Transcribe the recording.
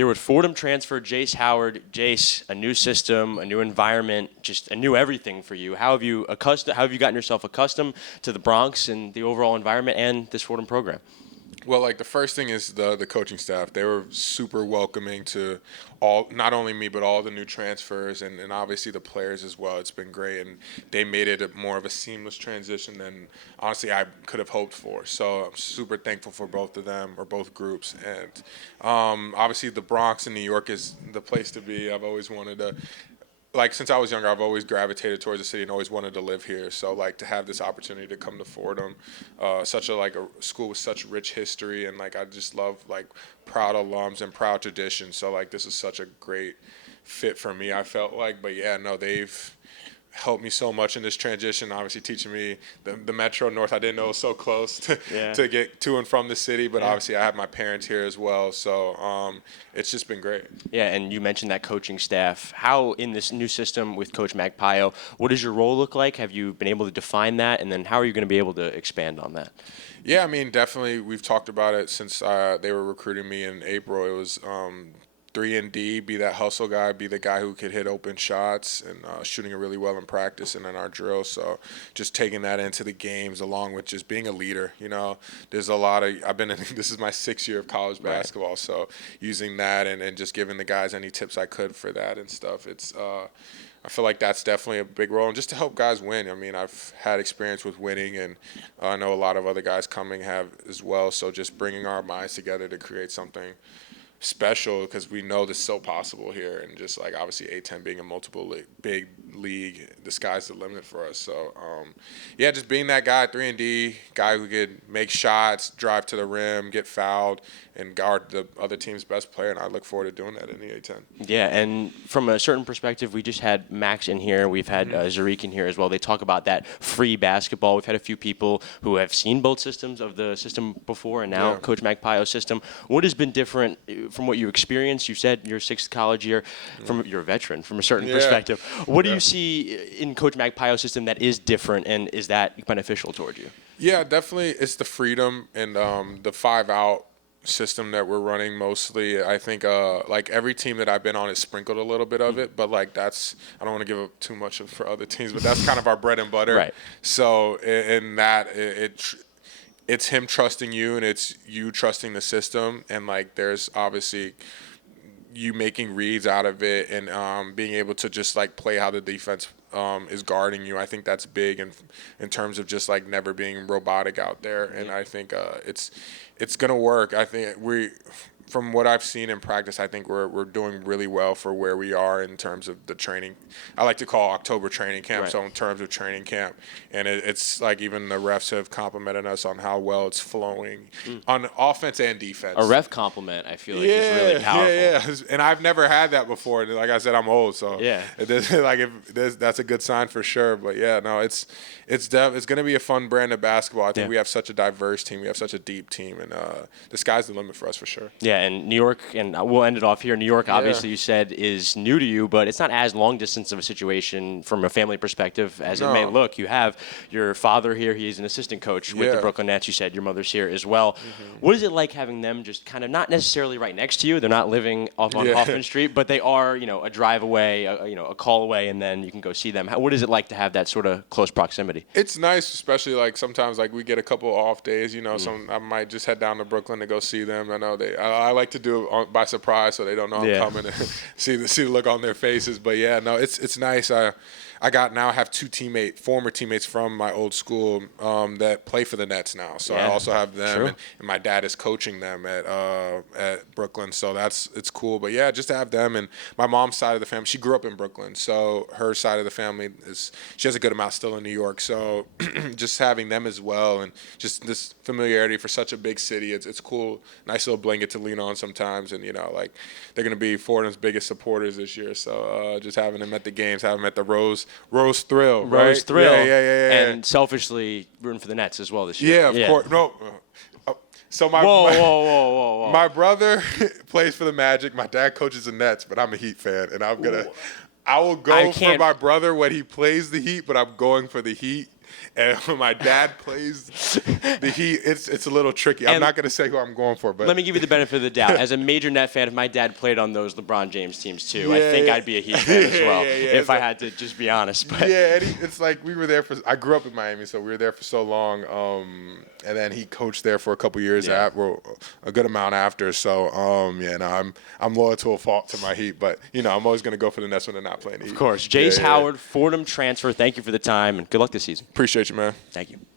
Here with Fordham transfer Jace Howard. Jace, a new system, a new environment, just a new everything for you. How have you gotten yourself accustomed to the Bronx and the overall environment and this Fordham program? Well, like the first thing is the coaching staff. They were super welcoming to all, not only me, but all the new transfers and obviously the players as well. It's been great, and they made it more of a seamless transition than honestly I could have hoped for. So I'm super thankful for both of them, or both groups. And obviously the Bronx in New York is the place to be. I've always wanted to. Like, since I was younger, I've always gravitated towards the city and always wanted to live here. So, like, to have this opportunity to come to Fordham, such a school with such rich history, and, like, I just love, like, proud alums and proud traditions. So, like, this is such a great fit for me, I felt like. But, yeah, no, they've helped me so much in this transition, obviously teaching me the Metro North. I didn't know it was so close to get to and from the city, but obviously I have my parents here as well, so it's just been great. Yeah, and you mentioned that coaching staff. How, in this new system with Coach Magpayo, what does your role look like? Have you been able to define that, and then how are you going to be able to expand on that? Yeah, I mean, definitely we've talked about it since they were recruiting me in April. It was 3-and-D, be that hustle guy, be the guy who could hit open shots, and shooting it really well in practice and in our drill. So just taking that into the games, along with just being a leader. You know, there's a lot of this is my 6th year of college basketball, so using that and just giving the guys any tips I could for that and stuff. It's I feel like that's definitely a big role, and just to help guys win. I mean, I've had experience with winning, and I know a lot of other guys coming have as well. So just bringing our minds together to create something special, because we know this is so possible here, and just like obviously A10 being a big league, the sky's the limit for us. So yeah, just being that guy, 3-and-D guy who could make shots, drive to the rim, get fouled, and guard the other team's best player, and I look forward to doing that in the A10. Yeah, and from a certain perspective, we just had Max in here. We've had Zarik in here as well. They talk about that free basketball. We've had a few people who have seen both systems of the system before, and now Coach Magpayo's system. What has been different from what you experienced? You said your 6th college year, from you're a veteran from a certain perspective. What do you see in Coach Magpayo's system that is different, and is that beneficial toward you? Yeah, definitely. It's the freedom and the 5-out system that we're running mostly. I think like every team that I've been on has sprinkled a little bit of it, but like I don't want to give up too much for other teams, but that's kind of our bread and butter. Right. So in that it's him trusting you, and it's you trusting the system, and like there's obviously you making reads out of it, and being able to just like play how the defense is guarding you. I think that's big in terms of just like never being robotic out there, and I think it's gonna work. I think from what I've seen in practice, I think we're doing really well for where we are in terms of the training. I like to call October training camp, so in terms of training camp. And it's like even the refs have complimented us on how well it's flowing on offense and defense. A ref compliment, I feel like, is really powerful. Yeah. And I've never had that before. Like I said, I'm old, so that's a good sign for sure. But yeah, no, it's going to be a fun brand of basketball. I think we have such a diverse team. We have such a deep team, and the sky's the limit for us for sure. Yeah, and New York, and we'll end it off here. New York, obviously, you said, is new to you, but it's not as long distance of a situation from a family perspective as it may look. You have your father here. He's an assistant coach with the Brooklyn Nets. You said your mother's here as well. What is it like having them just kind of not necessarily right next to you? They're not living off on Hoffman Street, but they are, a drive away, a call away, and then you can go see them. What is it like to have that sort of close proximity? It's nice, especially like sometimes like we get a couple off days. I might just head down to Brooklyn to go see them. I know I like to do it by surprise, so they don't know I'm coming and see the look on their faces. But yeah, no, it's nice. I have 2 former teammates from my old school that play for the Nets now. So I also have them, and my dad is coaching them at Brooklyn. So it's cool. But yeah, just to have them, and my mom's side of the family, she grew up in Brooklyn, so her side of the family she has a good amount still in New York. So just having them as well, and just this familiarity for such a big city, it's cool. Nice little blanket to lean on sometimes, and like they're gonna be Fordham's biggest supporters this year. So just having them at the games, having them at the Rose Thrill, right? Rose Thrill. Yeah. And selfishly rooting for the Nets as well this year. Yeah, of course. No. So Whoa. My brother plays for the Magic. My dad coaches the Nets, but I'm a Heat fan, and I will go for my brother when he plays the Heat, but I'm going for the Heat. And when my dad plays the Heat, it's a little tricky. I'm not going to say who I'm going for, but let me give you the benefit of the doubt. As a major Net fan, if my dad played on those LeBron James teams too, I think I'd be a Heat fan as well, if I had to just be honest. But. Yeah, and it's like we were there I grew up in Miami, so we were there for so long. And then he coached there for a couple years, a good amount after. So, I'm loyal to a fault to my Heat, but I'm always going to go for the Nets when they're not playing the Heat. Of course. Jace Howard, Fordham transfer. Thank you for the time, and good luck this season. Appreciate you, man. Thank you.